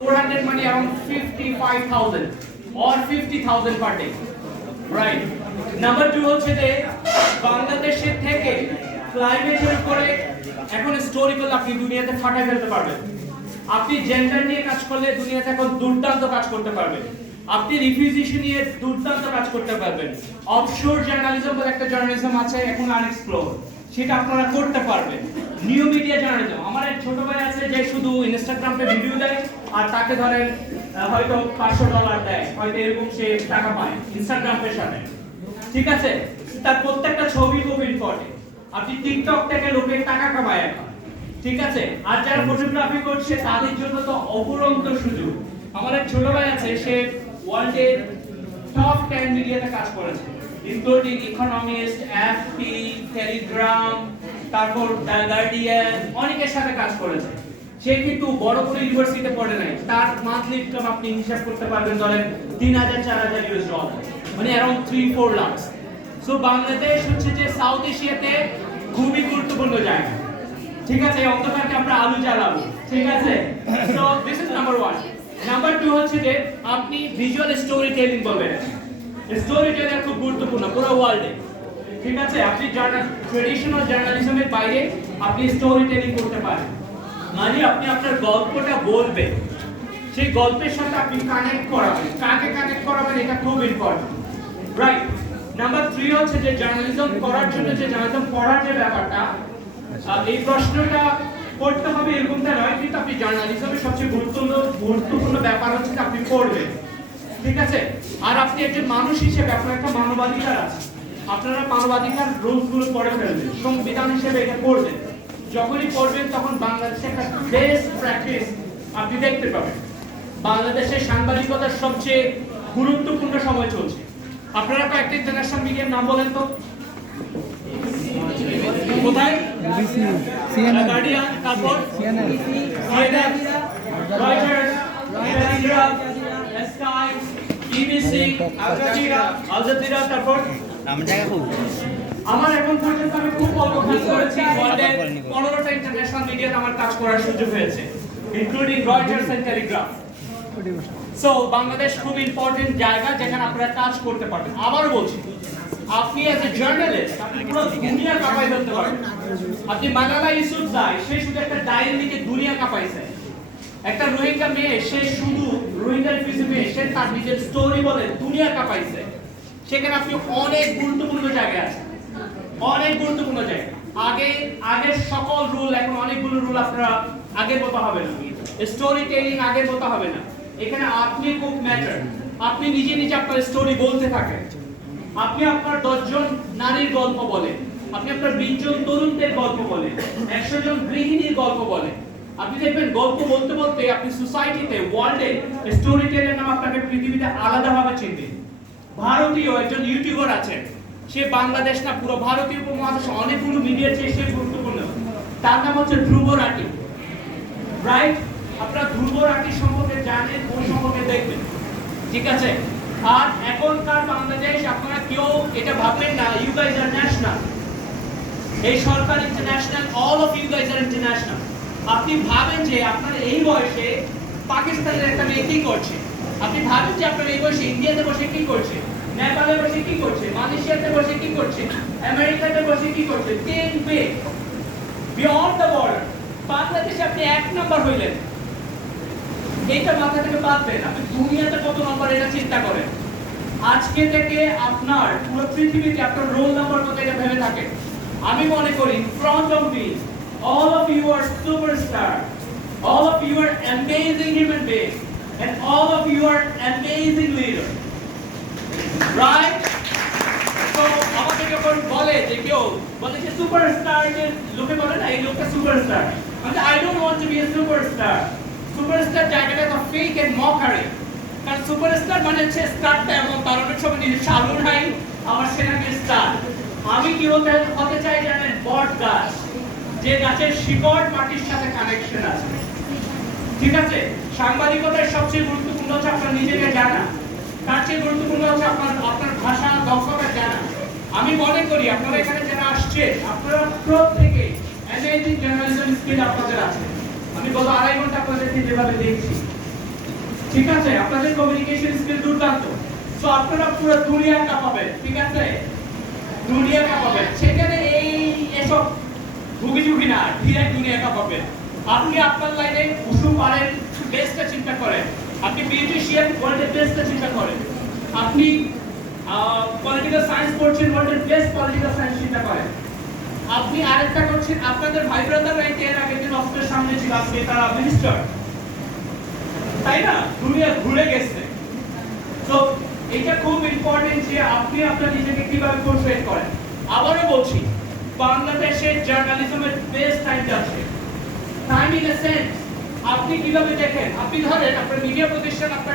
400 money around 55,000 or 50,000 per day. Right. Number 2 হচ্ছে যে বাংলাদেশের থেকে ক্লাইমেটের উপরে এখন হিস্টোরিক্যাল আপনি দুনিয়াতে ফাটাই ফেলতে পারবেন। আপনি জেন্ডার নিয়ে কাজ করলে দুনিয়াতে এখন দুর্দান্ত কাজ করতে পারবেন। আপনি রিফিউজি নিয়ে দুর্দান্ত কাজ করতে পারবেন। অফশোর জার্নালিজম বলে একটা জার্নালিজম আছে এখন আনএক্সপ্লোর, সেটা আপনারা করতে পারবেন। নিউ মিডিয়া জার্নালিজম, আমার এক ছোট ভাই আছে যে শুধু ইনস্টাগ্রামে ভিডিও দেয় আর তাকে ধরেন হয়তো $500 দেয়, হয়তো এরকম সে টাকা পায় ইনস্টাগ্রাম পেশায়, ঠিক আছে? তার প্রত্যেকটা ছবি খুব ইম্পর্টেন্ট। আপনি টিকটক থেকে লোকে টাকা কামায় এখন, ঠিক আছে? আর যারা ফটোগ্রাফি করছে তাদের জন্য তো অপরন্ত সুযোগ। আমার এক ছোট ভাই আছে, সে ওয়ার্ল্ডের টপ 10 মিডিয়াতে কাজ করেছে, ইনক্লুডিং ইকোনমিস্ট, এফপি, টেলিগ্রাম, তারপর দ্য গার্ডিয়ান, অনেকের সাথে কাজ করেছে। সে কিন্তু বড় করে ইউনিভার্সিটিতে পড়ে নাই। তার মান্থলি ইনকাম আপনি হিসাব করতে পারবেন ধরেন $3,000-4,000 মানে अराउंड 3-4 লাখ। সো বাংলাদেশ হচ্ছে যে সাউথ এশিয়াতে খুবই গুরুত্বপূর্ণ জায়গা, ঠিক আছে? এই অন্ধকারকে আমরা আলো জ্বালাবো, ঠিক আছে? So this is number 1। Number 2 হচ্ছে যে আপনি ভিজুয়াল স্টোরি টেলিং বলবেন। স্টোরি টেলিং খুব গুরুত্বপূর্ণ পুরো ওয়ার্ল্ডে, ঠিক আছে? আপনি ট্রেডিশনাল জার্নালিজমের বাইরে আপনি স্টোরি টেলিং করতে পারেন, মানে আপনি আপনার গল্পটা বলবেন, সেই গল্পের সাথে আপনি কানেক্ট করাবেন। কাকে কানেক্ট করাবেন এটা খুব ইম্পর্টেন্ট, রাইট? নাম্বার 3 হচ্ছে যে জার্নালিজম করার জন্য যে জার্নালিজম পড়ার যে ব্যাপারটা, এই প্রশ্নটা পড়তে হবে এরকমটা নয়, কিন্তু আপনি জার্নালিজমের সবচেয়ে গুরুত্বপূর্ণ ব্যাপার হচ্ছে যে আপনি পড়বেন, ঠিক আছে? আর আপনি একজন মানুষ হিসেবে আপনার একটা মানবাধিকার আছে, আপনারা মানবাধিকার রুলসগুলো পড়ে ফেলবেন, সংবিধান হিসেবে এটা পড়বেন। যখনই পড়বেন তখন বাংলাদেশে একটা বেস্ট প্র্যাকটিস আপনি দেখতে পাবেন। বাংলাদেশের সাংবাদিকতার সবচেয়ে গুরুত্বপূর্ণ সময় চলছে। আপনারা কয়েকটা ইন্টারন্যাশনাল মিডিয়ার নাম বলেন তো। কোথায়? গার্ডিয়ান, তারপর CNN, Reuters, Telegraph, Sky, BBC, Al Jazeera, তারপর আমার এখন পর্যন্ত আমি খুব অল্প কাজ করেছি, ওয়ার্ল্ডের 15টা ইন্টারন্যাশনাল মিডিয়াতে আমার কাজ করার সুযোগ হয়েছে, including Reuters and Telegraph. So Bangladesh খুব ইম্পর্টেন্ট জায়গা যেখানে আপনারা কাজ করতে পারবেন। আবারও বলছি, আপনি অ্যাজ এ জার্নালিস্ট আপনি পুরো দুনিয়া কাঁপাই ফেলতে পারবেন। আপনি মালালা ইউসুফজাই, সে শুধু একটা ডায়েরি লিখে দুনিয়া কাঁপাইছে। একটা রোহিঙ্গা মেয়ে, সে শুধু রোহিঙ্গা রিফিউজি মেয়ে, সে তার নিজের স্টোরি বলে দুনিয়া কাঁপাইছে। সেখানে আপনি অনেক গুরুত্বপূর্ণ জায়গায় আছেন, অনেক গুরুত্বপূর্ণ জায়গা। আগের সকল রুল এখন অনেকগুলো রুল আপনারা আগের মতো হবে না, স্টোরি টেলিং আগের মতো হবে না। এখানে আপনি খুব ম্যাটার। আপনি নিজে নিজে আপনার স্টোরি বলতে থাকেন। আপনি আপনার 10 জন নারীর গল্প বলেন, আপনি আপনার 20 জন তরুণদের গল্প বলেন, 100 জন গৃহিণীর গল্প বলেন। আপনি দেখবেন গল্প বলতে বলতে আপনি সোসাইটিতে, ওয়ার্ল্ডে স্টোরি টেলার নাম আপনাকে পৃথিবীতে আলাদাভাবে চিনবে। ভারতীয় একজন ইউটিউবার আছেন, সে বাংলাদেশ না পুরো ভারতীয় উপমহাদেশে অনেকগুলো মিডিয়ার চেয়ে সে গুরুত্বপূর্ণ। তার নাম হচ্ছে ধ্রুব রাঠি, রাইট? আপনারা ধ্রুব রাঠি সম্পর্কে জানেন, ওই সম্পর্কে দেখবেন, ঠিক আছে? আর এখনকার বাংলাদেশ আপনারা কেউ এটা ভাববেন না ইউ গাইজ আর ন্যাশনাল, এই সরকার international, all of you guys are international. আপনি ভাবেন যে আপনার এই বয়সে পাকিস্তানের একটা মেয়ে কি করছে, আপনি ভাবেন যে আপনার এই বয়সে ইন্ডিয়াতে বসে কি করছে, নেপালে বসে কি করছে, মালয়েশিয়াতে বসে কি করছে, আমেরিকাতে বসে কি করছে, 10 বে বিয়ন্ড দ্য বর্ডার। বাংলাদেশে আপনি 1 নাম্বার হইলেন, এইটা মাথা থেকে বাদবেন। আপনি দুনিয়াতে কত নম্বর এটা চিন্তা করেন। আজকে থেকে আপনার পুরো পৃথিবীতে আপনার রোল নাম্বার কত এটা ভেবে থাকেন। আমি মনে করি front of me all of you are superstar, all of you are amazing human beings, and all of you are amazing leaders, right? So আমাকে যখন বলে যে কেউ বলে যে সুপারস্টার, যে লোকে বলে না এই লোকটা সুপারস্টার, মানে I don't want to be a superstar. Superstar জায়গাটা তো ফেক এন্ড মকারি। কারণ সুপারস্টার মানে হচ্ছে স্টারটা এমন কারণের সঙ্গে নিজের সালু নাই আমার সেনাকে স্টার। আমি কি হতে চাই জানেন? বট গাছ, যে গাছের শিকড় মাটির সাথে কানেকশন আছে, ঠিক আছে? সাংবাদিকতার সবচেয়ে গুরুত্বপূর্ণ হচ্ছে আপনার নিজেকে জানা, তার চেয়ে গুরুত্বপূর্ণ হচ্ছে আপনার ভাষা দক্ষতা জানা। আমি মনে করি আপনারা এখানে যারা আসছে আপনারা প্রত্যেকে অ্যামেজিং জার্নালিজম স্কিল আপনাদের আছে। আমি গত 2.5 ঘন্টা আপনাদেরকে যেভাবে দেখছি ঠিক আছে, আপনাদের কমিউনিকেশন স্কিল দুর্দান্ত। সো আপনারা পুরো দুনিয়া কাঁপাবেন, ঠিক আছে, দুনিয়া কাঁপাবেন। সেখানে এসব ভুগি না, ডিরেক্ট দুনিয়া কাঁপাবেন। আপনি আপনার লাইনে উসু পারেন, বেস্টটা চিন্তা করেন। আপনি বিউটিশিয়ান, ওয়ার্ল্ডের বেস্টটা চিন্তা করেন। আপনি পলিটিক্যাল সায়েন্স পড়ছেন, ওয়ার্ল্ডের বেস্ট পলিটিক্যাল সায়েন্স চিন্তা করেন। আপনি আরেকটা করছেন, আপনাদের ভাই ব্রাদাররা এর আগের দিন অস্ত্রের সামনে ছিল, আজকে তারা মিনিস্টার, তাই না? দুনিয়া ঘুরে গেছে। তো এটা খুব ইম্পর্টেন্ট যে আপনি আপনার নিজেকে কিভাবে পোর্ট্রেট করেন। আবারও বলছি, বাংলাদেশের জার্নালিজমের বেস্ট টাইম যাচ্ছে। টাইম ইন এ সেন্স, আপনি কিভাবে দেখেন, আপনি ধরেন আপনার মিডিয়া প্রতিষ্ঠান আপনার